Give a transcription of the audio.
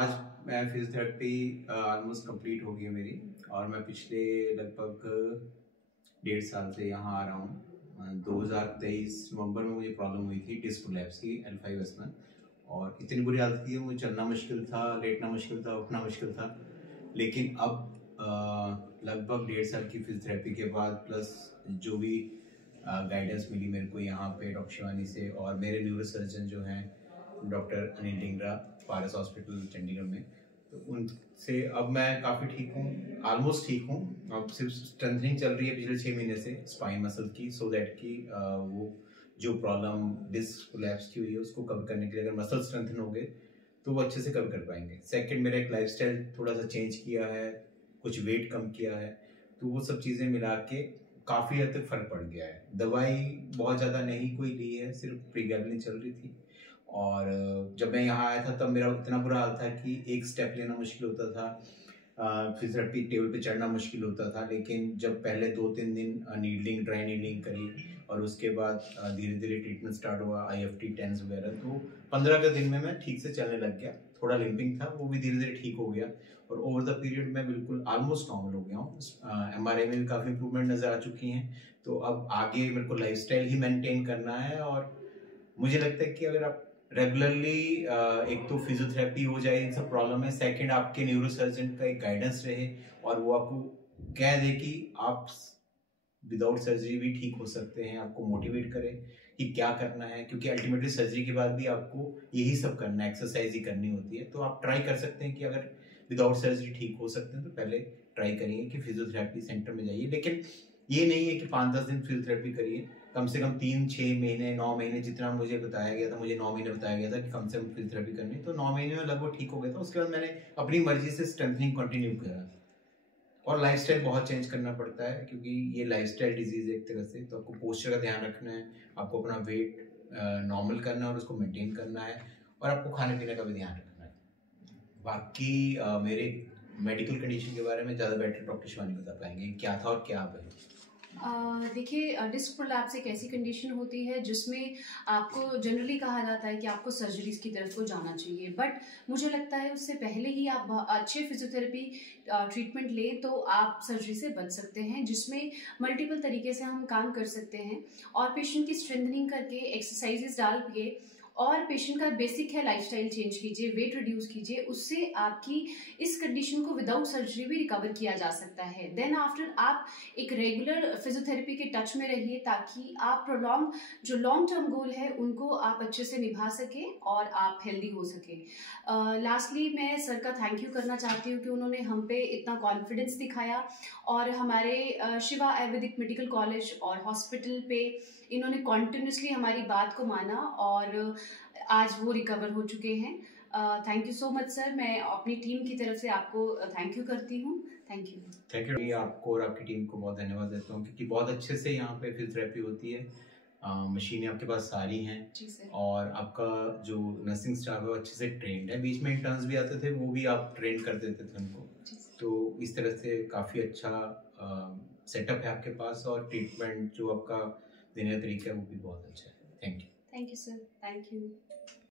आज मैं physiotherapy almost complete हो गई है मेरी, और मैं पिछले लगभग 1.5 साल से यहाँ आ रहा हूँ। 2023 नवंबर में मुझे प्रॉब्लम हुई थी डिस्क प्रोलैप्स की L5S में, और इतनी बुरी हालत थी मुझे चलना मुश्किल था, लेटना मुश्किल था, उठना मुश्किल था। लेकिन अब लगभग 1.5 साल की फिजियोथेरेपी के बाद प्लस जो भी गाइडेंस मिली मेरे को यहाँ पे डॉक्टर शिवानी से, और मेरे न्यूरो सर्जन जो हैं डॉक्टर अनिल डिंगरा पारस हॉस्पिटल चंडीगढ़ में, तो उनसे अब मैं काफ़ी ठीक हूँ, ऑलमोस्ट ठीक हूँ। अब सिर्फ स्ट्रेंथनिंग चल रही है पिछले 6 महीने से स्पाइन मसल की, सो दैट कि वो जो प्रॉब्लम डिस्क कोलैप्स की हुई है उसको कवर करने के लिए अगर मसल स्ट्रेंथन हो गए तो वो अच्छे से कवर कर पाएंगे। सेकंड, मेरा एक लाइफस्टाइल थोड़ा सा चेंज किया है, कुछ वेट कम किया है, तो वो सब चीज़ें मिला के काफ़ी हद तक फ़र्क पड़ गया है। दवाई बहुत ज़्यादा नहीं कोई ली है, सिर्फ प्रीगैबलिन चल रही थी। और जब मैं यहाँ आया था तब मेरा इतना बुरा हाल था कि एक स्टेप लेना मुश्किल होता था, फिजियोथेरेपी टेबल पे चढ़ना मुश्किल होता था। लेकिन जब पहले 2-3 दिन नीडलिंग, ड्राई नीडलिंग करी और उसके बाद धीरे धीरे ट्रीटमेंट स्टार्ट हुआ, IFT टेंस वगैरह, तो 15 के दिन में मैं ठीक से चलने लग गया। थोड़ा लिम्पिंग था, वो भी धीरे धीरे ठीक हो गया, और ओवर द पीरियड मैं बिल्कुल ऑलमोस्ट नॉर्मल हो गया हूँ। MRI में भी काफ़ी इंप्रूवमेंट नज़र आ चुकी हैं। तो अब आगे मेरे को लाइफस्टाइल ही मेंटेन करना है, और मुझे लगता है कि अगर आप रेगुलरली एक तो फिजियोथेरेपी हो जाए, इन सब प्रॉब्लम है, सेकंड आपके न्यूरोसर्जन का एक गाइडेंस रहे और वो आपको कह दे कि आप विदाउट सर्जरी भी ठीक हो सकते हैं, आपको मोटिवेट करे कि क्या करना है, क्योंकि अल्टीमेटली सर्जरी के बाद भी आपको यही सब करना है, एक्सरसाइज ही करनी होती है। तो आप ट्राई कर सकते हैं कि अगर विदाउट सर्जरी ठीक हो सकते हैं तो पहले ट्राई करिए कि फिजियोथेरेपी सेंटर में जाइए। लेकिन ये नहीं है कि 5-10 दिन फिजियोथेरेपी करिए, कम से कम 3-6 महीने, 9 महीने, जितना मुझे बताया गया था, मुझे 9 महीने बताया गया था कि कम से कम फिजियोथेरेपी करनी, तो 9 महीने में लगभग ठीक हो गया था। उसके बाद मैंने अपनी मर्जी से स्ट्रेंथनिंग कंटिन्यू करा। और लाइफस्टाइल बहुत चेंज करना पड़ता है, क्योंकि ये लाइफस्टाइल डिजीज है एक तरह से। तो आपको पोस्चर का ध्यान रखना है, आपको अपना वेट नॉर्मल करना है और उसको मेंटेन करना है, और आपको खाने पीने का भी ध्यान रखना है। बाकी मेरे मेडिकल कंडीशन के बारे में ज़्यादा बेटर डॉक्टर शिवानी बता पाएंगे क्या था और क्या अब है। देखिए, डिस्क प्रोलैप्स एक ऐसी कंडीशन होती है जिसमें आपको जनरली कहा जाता है कि आपको सर्जरीज की तरफ को जाना चाहिए, बट मुझे लगता है उससे पहले ही आप अच्छे फिजियोथेरेपी ट्रीटमेंट लें तो आप सर्जरी से बच सकते हैं, जिसमें मल्टीपल तरीके से हम काम कर सकते हैं। और पेशेंट की स्ट्रेंथनिंग करके, एक्सरसाइजेस डाल के, और पेशेंट का बेसिक है लाइफस्टाइल चेंज कीजिए, वेट रिड्यूस कीजिए, उससे आपकी इस कंडीशन को विदाउट सर्जरी भी रिकवर किया जा सकता है। देन आफ्टर आप एक रेगुलर फिजियोथेरेपी के टच में रहिए, ताकि आप प्रोलॉन्ग जो लॉन्ग टर्म गोल है उनको आप अच्छे से निभा सकें और आप हेल्दी हो सकें। लास्टली मैं सर का थैंक यू करना चाहती हूँ कि उन्होंने हम पे इतना कॉन्फिडेंस दिखाया, और हमारे शिवा आयुर्वेदिक मेडिकल कॉलेज और हॉस्पिटल पे इन्होंने कॉन्टिन्यूसली हमारी बात को माना, और आज वो रिकवर हो चुके हैं। Thank you so much sir, मैं अपनी टीम की तरफ से आपको थैंक यू करती हूँ। Thank you. आपको और आपकी टीम को बहुत धन्यवाद देता हूँ, क्योंकि बहुत अच्छे से यहाँ पे फिजियोथेरेपी होती है। मशीनें आपके पास सारी हैं, और आपका जो नर्सिंग स्टाफ है वो अच्छे से ट्रेंड है। बीच में इंटर्न्स भी आते थे, वो भी आप ट्रेन कर देते थे उनको। तो इस तरह से काफ़ी अच्छा सेटअप है आपके पास, और ट्रीटमेंट जो आपका देने का तरीका है वो भी बहुत अच्छा है। Thank you. You sir, thank you.